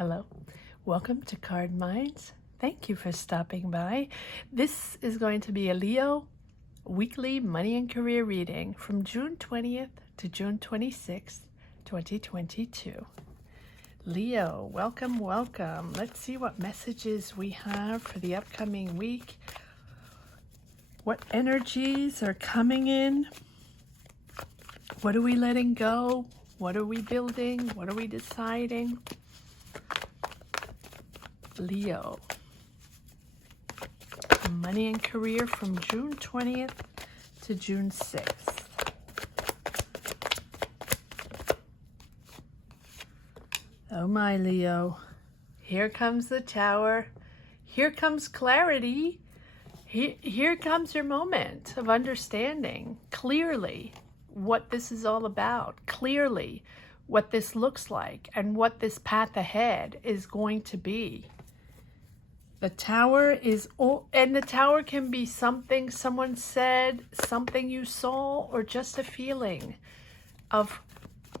Hello, welcome to Card Minds. Thank you for stopping by. This is going to be a Leo weekly money and career reading from June 20th to June 26th, 2022. Leo, welcome, welcome. Let's see what messages we have for the upcoming week. What energies are coming in? What are we letting go? What are we building? What are we deciding? Leo, money and career from June 20th to June 6th. Oh my Leo, here comes the Tower. Here comes clarity. Here comes your moment of understanding clearly what this is all about, clearly what this looks like and what this path ahead is going to be. The Tower is, and the Tower can be something someone said, something you saw, or just a feeling of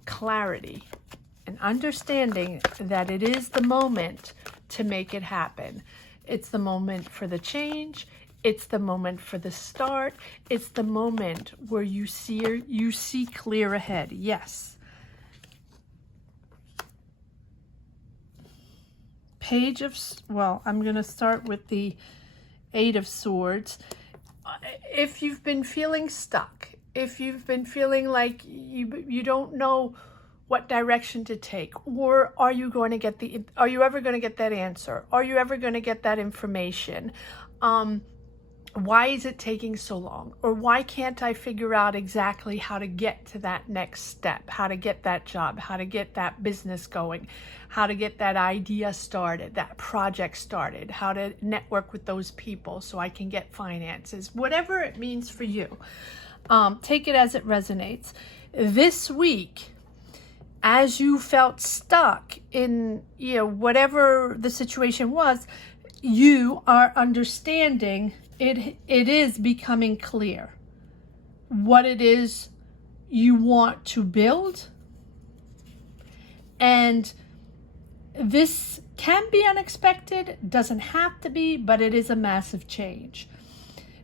clarity and understanding that it is the moment to make it happen. It's the moment for the change. It's the moment for the start. It's the moment where you see clear ahead. Yes. Page of, well, I'm going to start with the Eight of Swords. If you've been feeling stuck, if you've been feeling like you don't know what direction to take, or are you ever going to get that answer? Are you ever going to get that information? Why is it taking so long? Or why can't I figure out exactly how to get to that next step? How to get that job? How to get that business going? How to get that idea started, that project started? How to network with those people so I can get finances? Whatever it means for you, take it as it resonates. This week, as you felt stuck in, whatever the situation was, you are understanding it is becoming clear what it is you want to build. And this can be unexpected, doesn't have to be, but it is a massive change.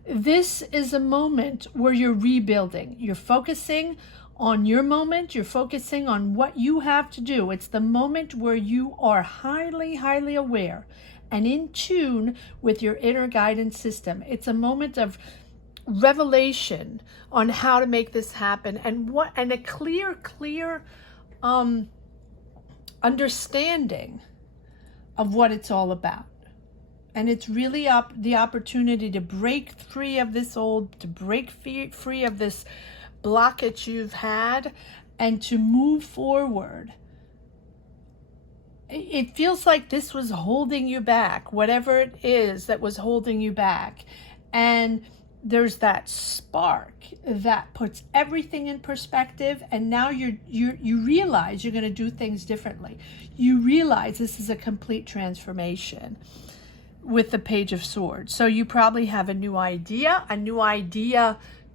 This is a moment where you're rebuilding. You're focusing on your moment. You're focusing on what you have to do. It's the moment where you are highly, highly aware and in tune with your inner guidance system. It's a moment of revelation on how to make this happen and a clear understanding of what it's all about. And it's really the opportunity to break free of this to break free of this blockage you've had and to move forward. It feels like this was holding you back, whatever it is that was holding you back. And there's that spark that puts everything in perspective. And now you realize you're going to do things differently. You realize this is a complete transformation with the Page of Swords. So you probably have a new idea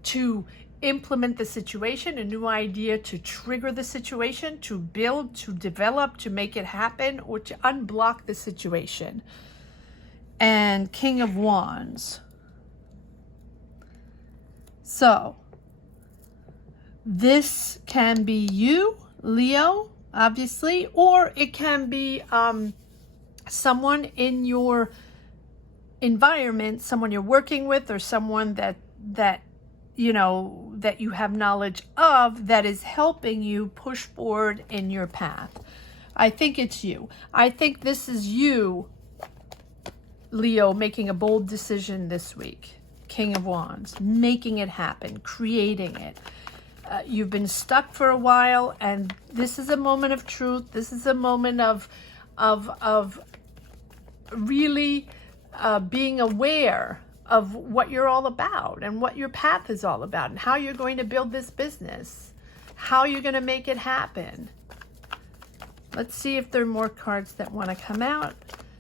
to implement the situation, a new idea to trigger the situation, to build, to develop, to make it happen, or to unblock the situation. And King of Wands. So this can be you, Leo, obviously, or it can be someone in your environment, someone you're working with, or someone that you have knowledge of that is helping you push forward in your path. I think it's you. I think this is you, Leo, making a bold decision this week. King of Wands, making it happen, creating it. You've been stuck for a while, and this is a moment of truth. This is a moment of really being aware of what you're all about and what your path is all about and how you're going to build this business, how you're going to make it happen. Let's see if there are more cards that want to come out,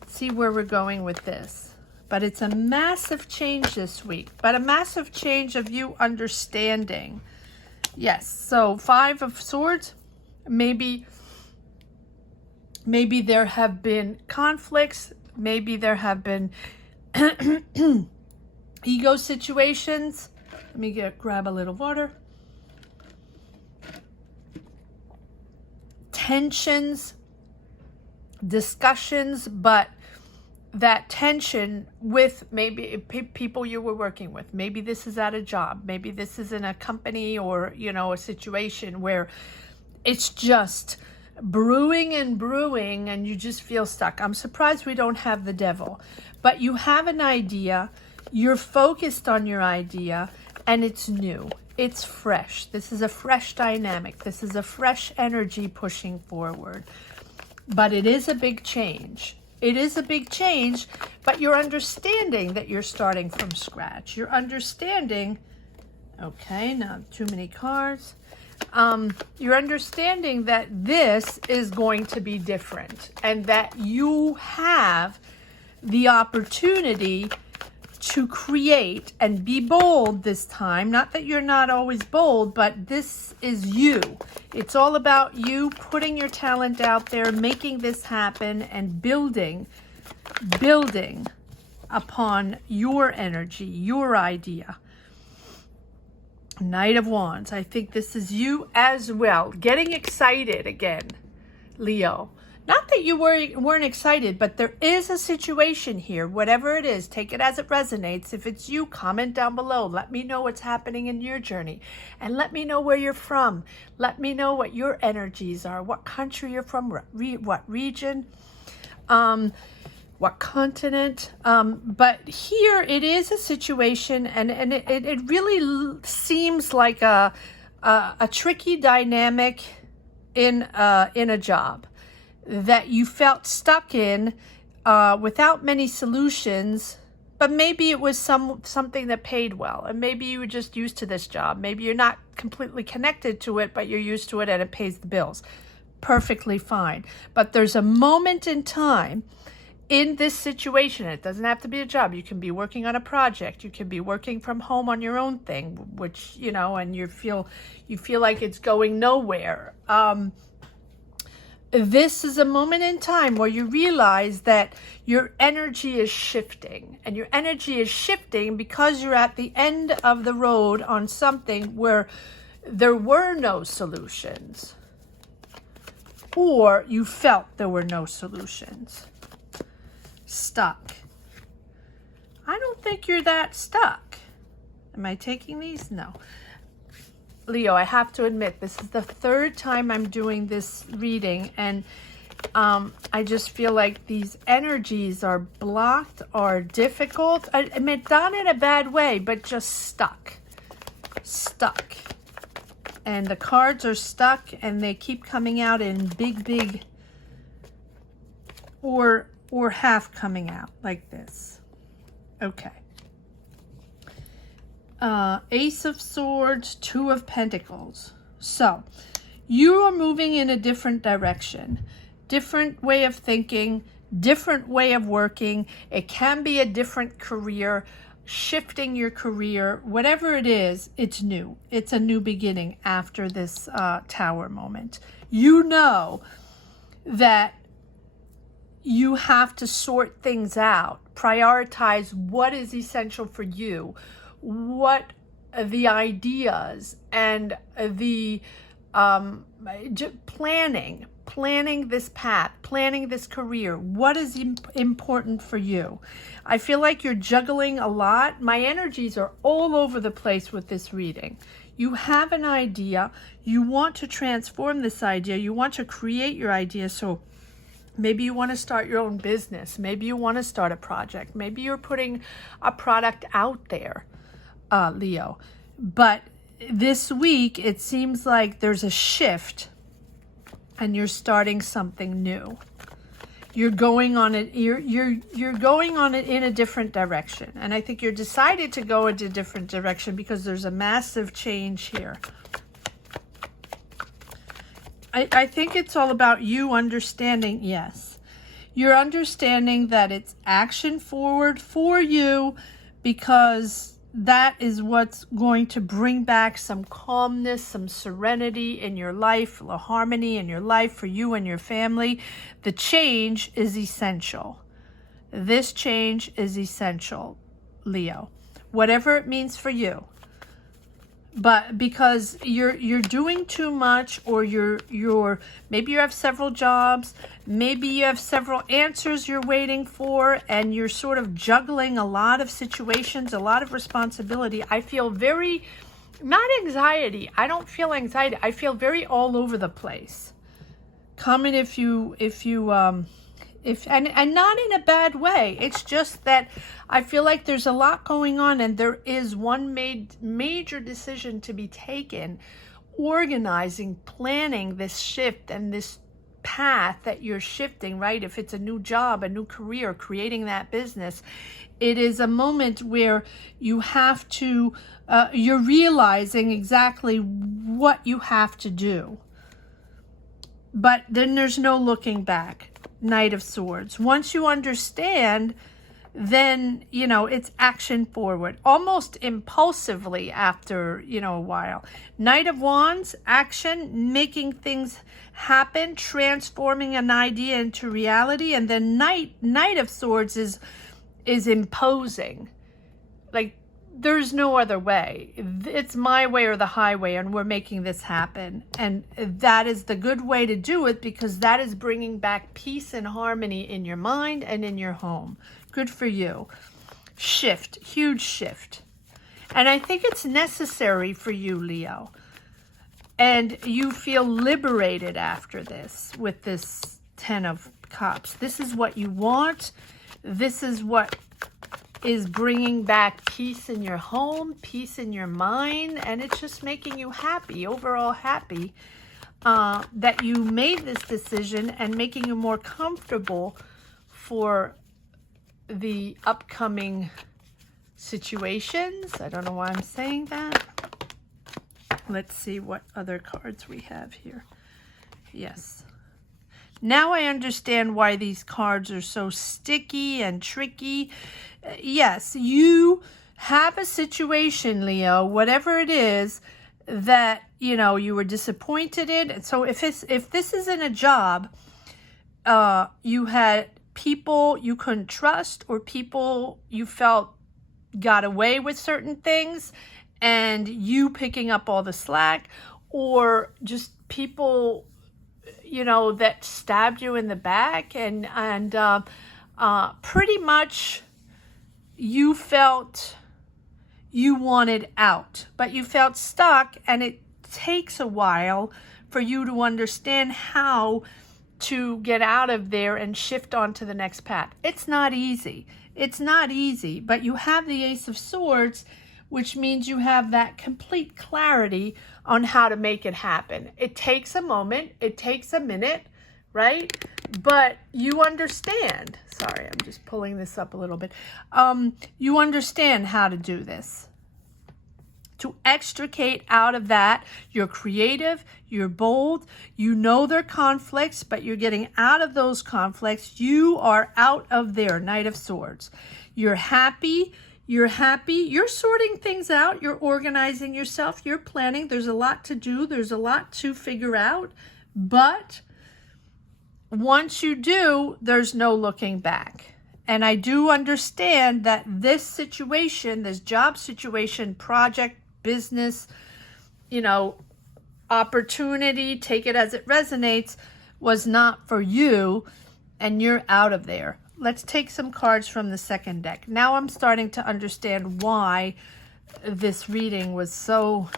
see where we're going with this. But it's a massive change this week, but a massive change of you understanding. Yes, so Five of Swords, maybe Maybe there have been conflicts. Maybe there have been ego situations. Let me grab a little water. Tensions, discussions, but that tension with maybe people you were working with. Maybe this is at a job. Maybe this is in a company or, you know, a situation where it's just brewing and brewing and you just feel stuck. I'm surprised we don't have the devil, but you have an idea, you're focused on your idea, and it's new, it's fresh. This is a fresh dynamic. This is a fresh energy pushing forward, but it is a big change. It is a big change, but you're understanding that you're starting from scratch. You're understanding, okay, not too many cards. You're understanding that this is going to be different and that you have the opportunity to create and be bold this time. Not that you're not always bold, but this is you. It's all about you putting your talent out there, making this happen, and building upon your energy, your idea. Knight of Wands. I think this is you as well. Getting excited again, Leo. Not that you weren't excited, but there is a situation here. Whatever it is, take it as it resonates. If it's you, comment down below. Let me know what's happening in your journey. And let me know where you're from. Let me know what your energies are, what country you're from, what region, what continent. But here it is a situation, and it really seems like a tricky dynamic in a job that you felt stuck in without many solutions, but maybe it was something that paid well, and maybe you were just used to this job. Maybe you're not completely connected to it, but you're used to it and it pays the bills. Perfectly fine. But there's a moment in time in this situation. It doesn't have to be a job. You can be working on a project. You can be working from home on your own thing, which, you know, and you feel like it's going nowhere. This is a moment in time where you realize that your energy is shifting, and your energy is shifting because you're at the end of the road on something where there were no solutions, or you felt there were no solutions. Stuck. I don't think you're that stuck. Am I taking these? No. Leo, I have to admit, this is the third time I'm doing this reading, and I just feel like these energies are blocked or difficult. I mean, not in a bad way, but just stuck. Stuck. And the cards are stuck, and they keep coming out in big, or half coming out like this. Okay. Ace of Swords, Two of Pentacles. So you are moving in a different direction, different way of thinking, different way of working. It can be a different career, shifting your career, whatever it is, it's new. It's a new beginning after this Tower moment. You know that you have to sort things out, prioritize what is essential for you, what the ideas and the planning this path, planning this career, what is important for you. I feel like you're juggling a lot. My energies are all over the place with this reading. You have an idea, you want to transform this idea, you want to create your idea. So maybe you want to start your own business, maybe you want to start a project, maybe you're putting a product out there, Leo. But this week it seems like there's a shift and you're starting something new. You're going on it, you're going on it in a different direction. And I think you're decided to go into a different direction because there's a massive change here. I think it's all about you understanding, yes. You're understanding that it's action forward for you because that is what's going to bring back some calmness, some serenity in your life, a harmony in your life for you and your family. The change is essential. This change is essential, Leo, whatever it means for you. But because you're doing too much, or you're maybe you have several jobs, maybe you have several answers you're waiting for, and you're sort of juggling a lot of situations, a lot of responsibility. I feel very, not anxiety. I don't feel anxiety. I feel very all over the place. Comment if and not in a bad way. It's just that I feel like there's a lot going on, and there is one major decision to be taken, organizing, planning this shift and this path that you're shifting, right? If it's a new job, a new career, creating that business, it is a moment where you have to, you're realizing exactly what you have to do. But then there's no looking back. Knight of Swords. Once you understand, then, you know, it's action forward, almost impulsively after, you know, a while. Knight of Wands, action, making things happen, transforming an idea into reality. And then Knight of Swords is imposing. Like, there's no other way. It's my way or the highway, and we're making this happen. And that is the good way to do it, because that is bringing back peace and harmony in your mind and in your home. Good for you. Shift, huge shift. And I think it's necessary for you, Leo. And you feel liberated after this with this 10 of Cups. This is what you want. This is what is bringing back peace in your home, peace in your mind, and it's just making you happy, overall happy, that you made this decision, and making you more comfortable for the upcoming situations. I don't know why I'm saying that. Let's see what other cards we have here. Yes. Now I understand why these cards are so sticky and tricky. Yes, you have a situation, Leo, whatever it is, that, you know, you were disappointed in. So if this isn't a job, you had people you couldn't trust, or people you felt got away with certain things, and you picking up all the slack, or just people, you know, that stabbed you in the back, and pretty much you felt you wanted out, but you felt stuck, and it takes a while for you to understand how to get out of there and shift on to the next path. It's not easy. It's not easy, but you have the Ace of Swords, which means you have that complete clarity on how to make it happen. It takes a moment, it takes a minute, right? But you understand. Sorry, I'm just pulling this up a little bit. You understand how to do this. To extricate out of that, you're creative, you're bold, you know there are conflicts, but you're getting out of those conflicts. You are out of there, Knight of Swords. You're happy. You're happy. You're sorting things out. You're organizing yourself. You're planning. There's a lot to do. There's a lot to figure out. But once you do, there's no looking back. And I do understand that this situation, this job situation, project, business, you know, opportunity, take it as it resonates, was not for you, and you're out of there. Let's take some cards from the second deck. Now I'm starting to understand why this reading was so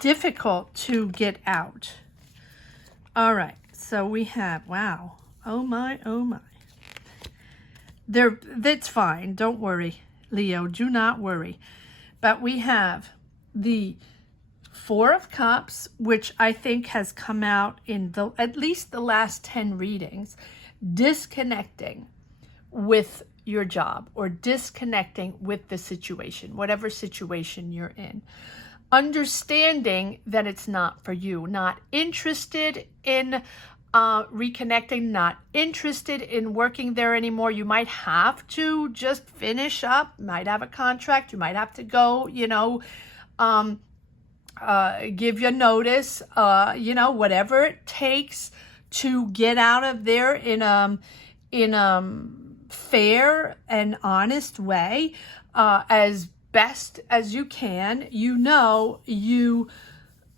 difficult to get out. All right, so we have, wow, oh my, oh my. That's fine, don't worry, Leo, do not worry. But we have the Four of Cups, which I think has come out in at least the last 10 readings, disconnecting with your job, or disconnecting with the situation, whatever situation you're in. Understanding that it's not for you, not interested in reconnecting, not interested in working there anymore. You might have to just finish up, might have a contract, you might have to go, give your notice, whatever it takes to get out of there in fair and honest way, as best as you can. You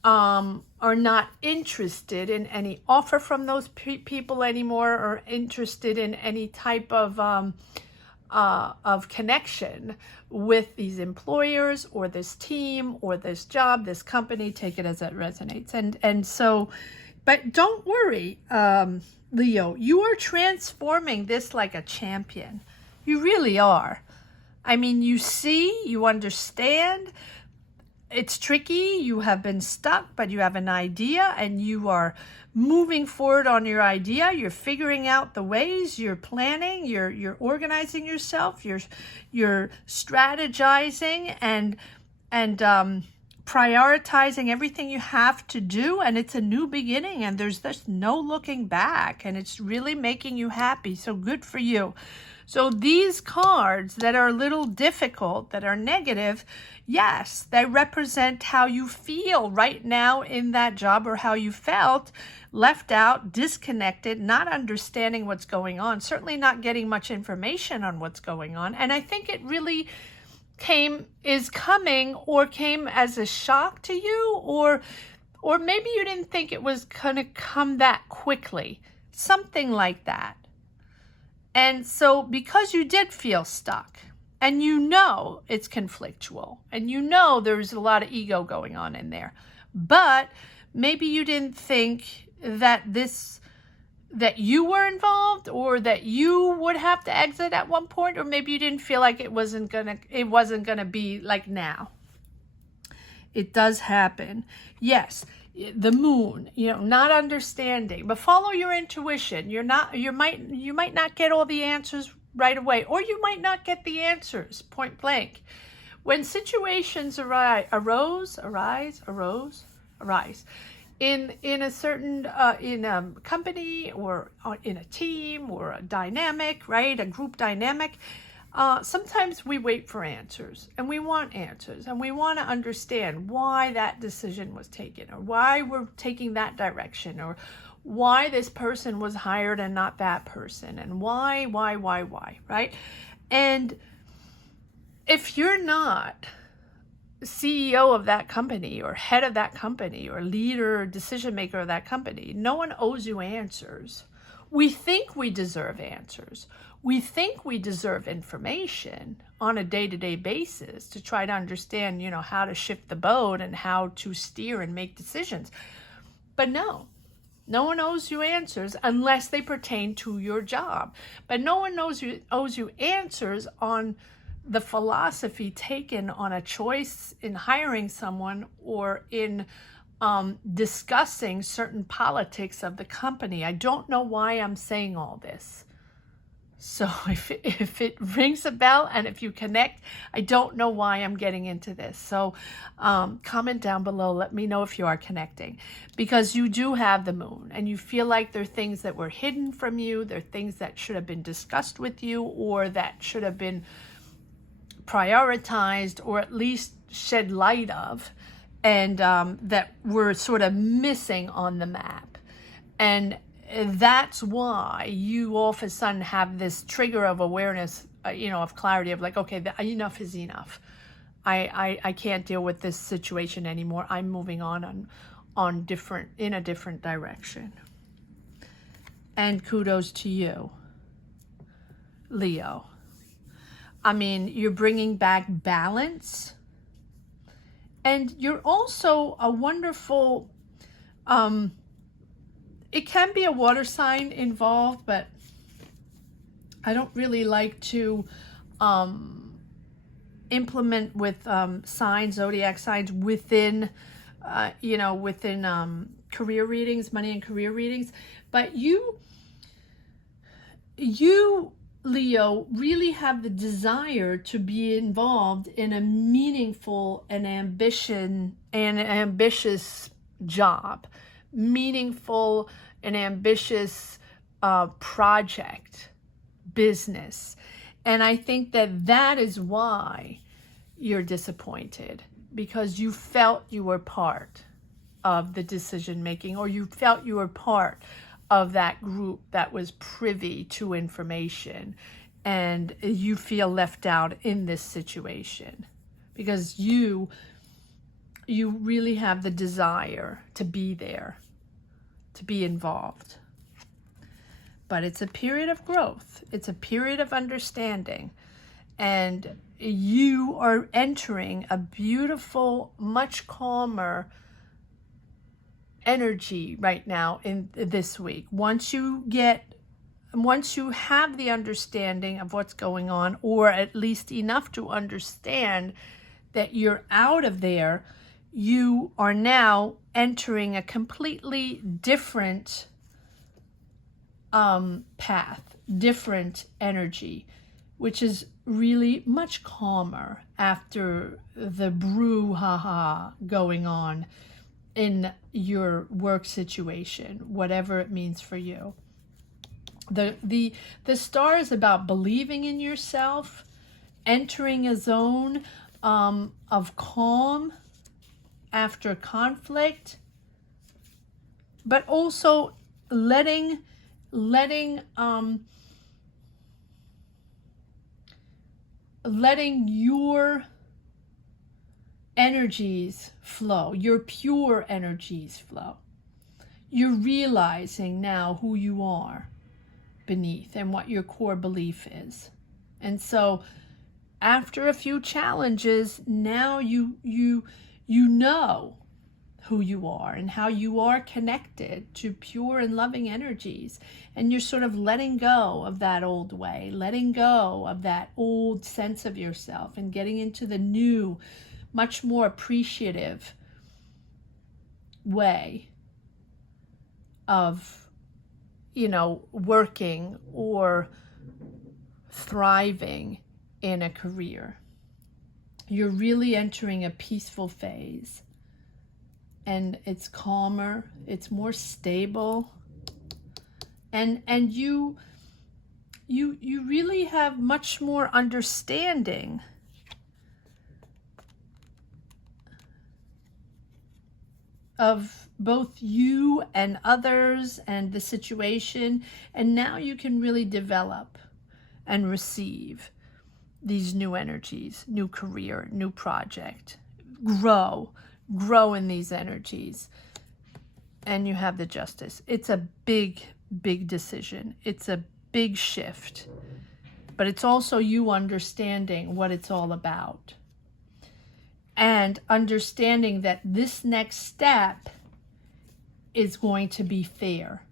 are not interested in any offer from those people anymore, or interested in any type of connection with these employers or this team or this job, this company. Take it as it resonates. And so, but don't worry, Leo, you are transforming this like a champion. You really are. I mean, you understand. It's tricky. You have been stuck, but you have an idea and you are moving forward on your idea. You're figuring out the ways, you're planning, you're organizing yourself, you're strategizing and prioritizing everything you have to do, and it's a new beginning and there's just no looking back, and it's really making you happy. So good for you. So these cards that are a little difficult, that are negative, yes, they represent how you feel right now in that job, or how you felt left out, disconnected, not understanding what's going on, certainly not getting much information on what's going on. And I think it really came as a shock to you, or maybe you didn't think it was going to come that quickly, something like that. And so because you did feel stuck, and it's conflictual, and there's a lot of ego going on in there, but maybe you didn't think that you were involved, or that you would have to exit at one point, or maybe you didn't feel like it wasn't gonna be like now. It does happen. Yes, the moon, not understanding, but follow your intuition. You might not get all the answers right away, or you might not get the answers point blank. When situations arise in a certain in a company, or in a team, or a dynamic, right? A group dynamic. Sometimes we wait for answers, and we want answers, and we want to understand why that decision was taken, or why we're taking that direction, or why this person was hired and not that person, and why, right? And if you're not CEO of that company, or head of that company, or leader or decision maker of that company, no one owes you answers. We think we deserve answers. We think we deserve information on a day-to-day basis to try to understand, how to shift the boat and how to steer and make decisions. But no one owes you answers unless they pertain to your job. But no one owes you answers on the philosophy taken on a choice in hiring someone, or in discussing certain politics of the company. I don't know why I'm saying all this. So if it rings a bell, and if you connect, I don't know why I'm getting into this. So comment down below. Let me know if you are connecting, because you do have the moon, and you feel like there are things that were hidden from you. There are things that should have been discussed with you, or that should have been prioritized, or at least shed light of, and that were sort of missing on the map. And that's why you all of a sudden have this trigger of awareness, of clarity, of like, okay, enough is enough. I can't deal with this situation anymore. I'm moving on in a different direction. And kudos to you, Leo. I mean, you're bringing back balance, and you're also a wonderful, it can be a water sign involved, but I don't really like to implement with signs, zodiac signs within, career readings, money and career readings. But you, Leo, really have the desire to be involved in a meaningful and ambitious job, meaningful and ambitious project, business. And I think that that is why you're disappointed, because you felt you were part of the decision making, or you felt you were part of that group that was privy to information, and you feel left out in this situation because you really have the desire to be there, to be involved. But it's a period of growth. It's a period of understanding. And you are entering a beautiful, much calmer energy right now in this week. Once you have the understanding of what's going on, or at least enough to understand that you're out of there, you are now entering a completely different path, different energy, which is really much calmer after the brouhaha going on in your work situation, whatever it means for you. The star is about believing in yourself, entering a zone of calm after conflict, but also letting your energies flow, your pure energies flow. You're realizing now who you are beneath and what your core belief is. And so after a few challenges, now you know who you are and how you are connected to pure and loving energies. And you're sort of letting go of that old way, letting go of that old sense of yourself, and getting into the new, much more appreciative way of, working or thriving in a career. You're really entering a peaceful phase. And it's calmer, it's more stable, and you really have much more understanding of both you and others and the situation, and now you can really develop and receive these new energies, new career, new project, grow in these energies. And you have the Justice. It's a big decision. It's a big shift. But it's also you understanding what it's all about. And understanding that this next step is going to be fair.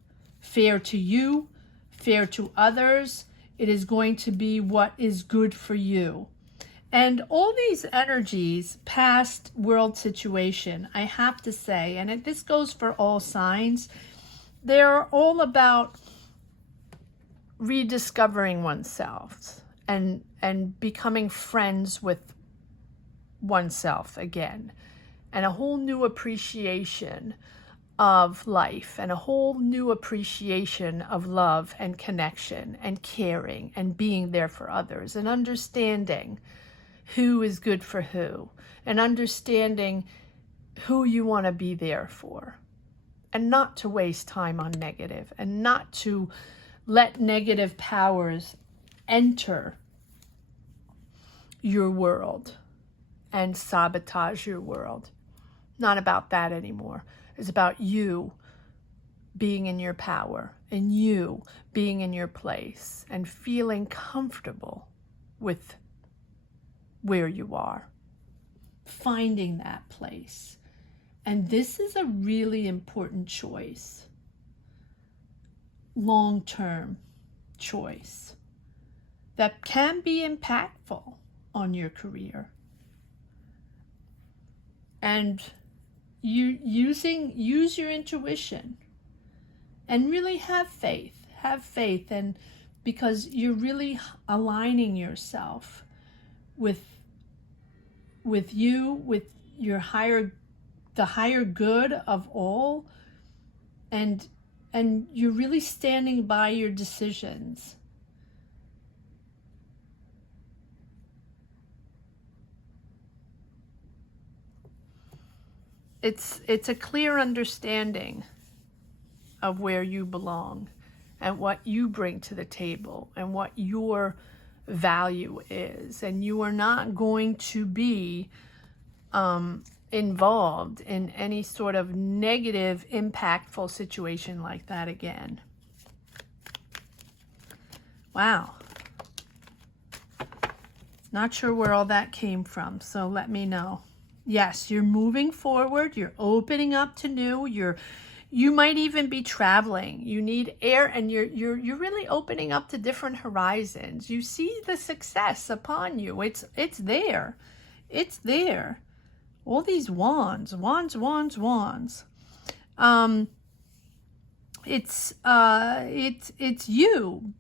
Fair to you, fair to others. It is going to be what is good for you. And all these energies, past world situation, I have to say, and this goes for all signs, they're all about rediscovering oneself and becoming friends with oneself again, and a whole new appreciation of life, and a whole new appreciation of love and connection and caring and being there for others, and understanding who is good for who, and understanding who you want to be there for, and not to waste time on negative, and not to let negative powers enter your world and sabotage your world. Not about that anymore. It's about you being in your power, and you being in your place, and feeling comfortable with where you are, finding that place. And this is a really important choice, long-term choice that can be impactful on your career. And use your intuition and really have faith, and because you're really aligning yourself with you, with your the higher good of all, and you're really standing by your decisions. It's a clear understanding of where you belong and what you bring to the table and what your value is. And you are not going to be involved in any sort of negative, impactful situation like that again. Wow. Not sure where all that came from, so let me know. Yes, you're moving forward, you're opening up to new, you might even be traveling. You need air, and you're really opening up to different horizons. You see the success upon you. It's there. It's there. All these wands. It's you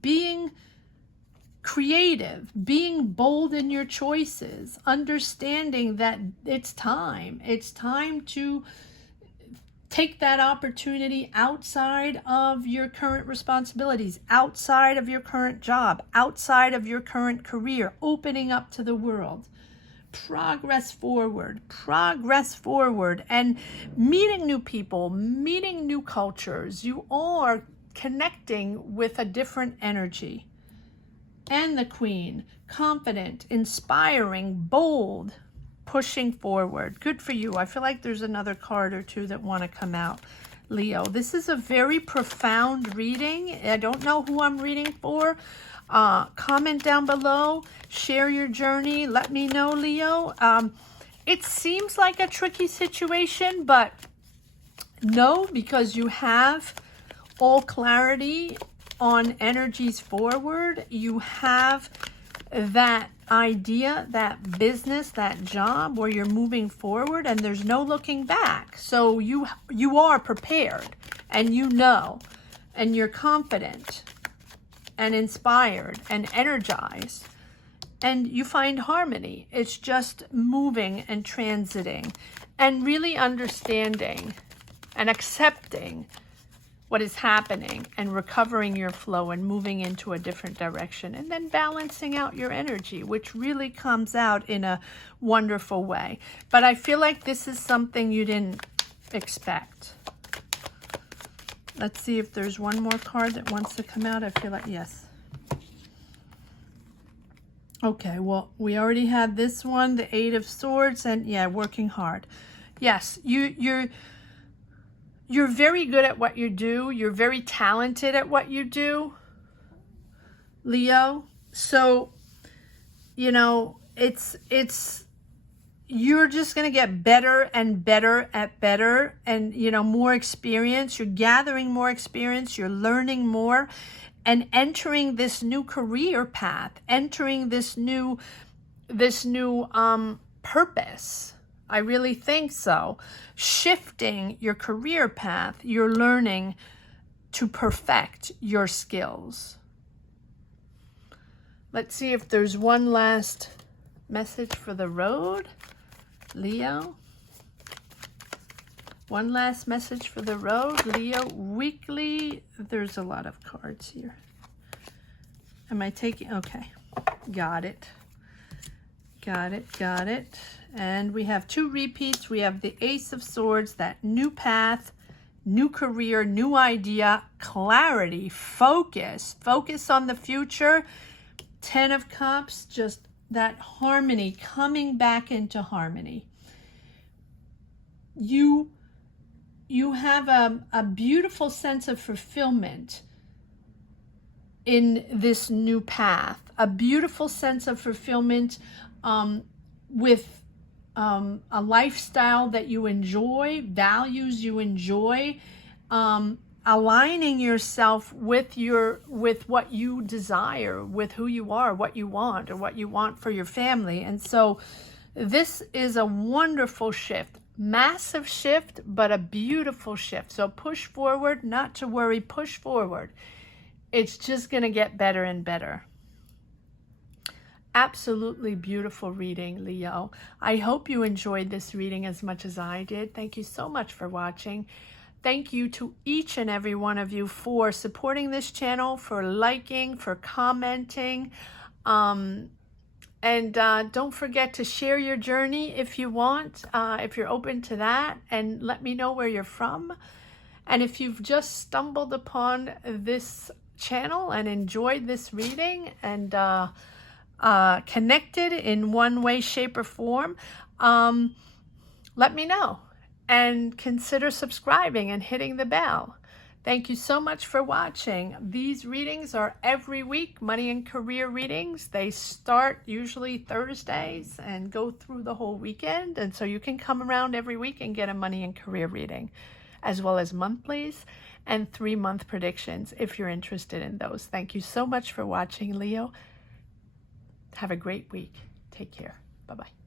being creative, being bold in your choices, understanding that it's time to take that opportunity outside of your current responsibilities, outside of your current job, outside of your current career, opening up to the world. Progress forward, and meeting new people, meeting new cultures. You are connecting with a different energy. And the Queen, confident, inspiring, bold, pushing forward. Good for you. I feel like there's another card or two that want to come out. Leo, this is a very profound reading. I don't know who I'm reading for. Comment down below. Share your journey. Let me know, Leo. It seems like a tricky situation, but no, because you have all clarity on energies forward. You have that idea, that business, that job where you're moving forward and there's no looking back. So you are prepared, and you know, and you're confident and inspired and energized, and you find harmony. It's just moving and transiting and really understanding and accepting what is happening and recovering your flow and moving into a different direction, and then balancing out your energy, which really comes out in a wonderful way. But I feel like this is something you didn't expect. Let's see if there's one more card that wants to come out. I feel like, yes. Okay, well, we already had this one, the Eight of Swords, and yeah, working hard. Yes, you're very good at what you do. You're very talented at what you do, Leo. So, you know, you're just going to get better and better at better, and, you know, more experience. You're gathering more experience. You're learning more and entering this new career path, entering this new purpose. I really think so. Shifting your career path, you're learning to perfect your skills. Let's see if there's one last message for the road, Leo. One last message for the road, Leo. Weekly, there's a lot of cards here. Am I taking, okay, got it. Got it. And we have two repeats. We have the Ace of Swords, that new path, new career, new idea, clarity, focus on the future. 10 of Cups, just that harmony, coming back into harmony. You have a beautiful sense of fulfillment in this new path, a beautiful sense of fulfillment with a lifestyle that you enjoy, values you enjoy, aligning yourself with what you desire, with who you are, what you want, or what you want for your family. And so this is a wonderful shift, massive shift, but a beautiful shift. So push forward, not to worry, push forward. It's just going to get better and better. Absolutely beautiful reading, Leo. I hope you enjoyed this reading as much as I did. Thank you so much for watching. thank you to each and every one of you for supporting this channel, for liking, for commenting. And don't forget to share your journey if you want, if you're open to that, and let me know where you're from. And if you've just stumbled upon this channel and enjoyed this reading and connected in one way, shape, or form, let me know and consider subscribing and hitting the bell. Thank you so much for watching. These readings are every week, money and career readings. They start usually Thursdays and go through the whole weekend. And so you can come around every week and get a money and career reading, as well as monthlies and 3-month predictions if you're interested in those. Thank you so much for watching, Leo. Have a great week. Take care. Bye-bye.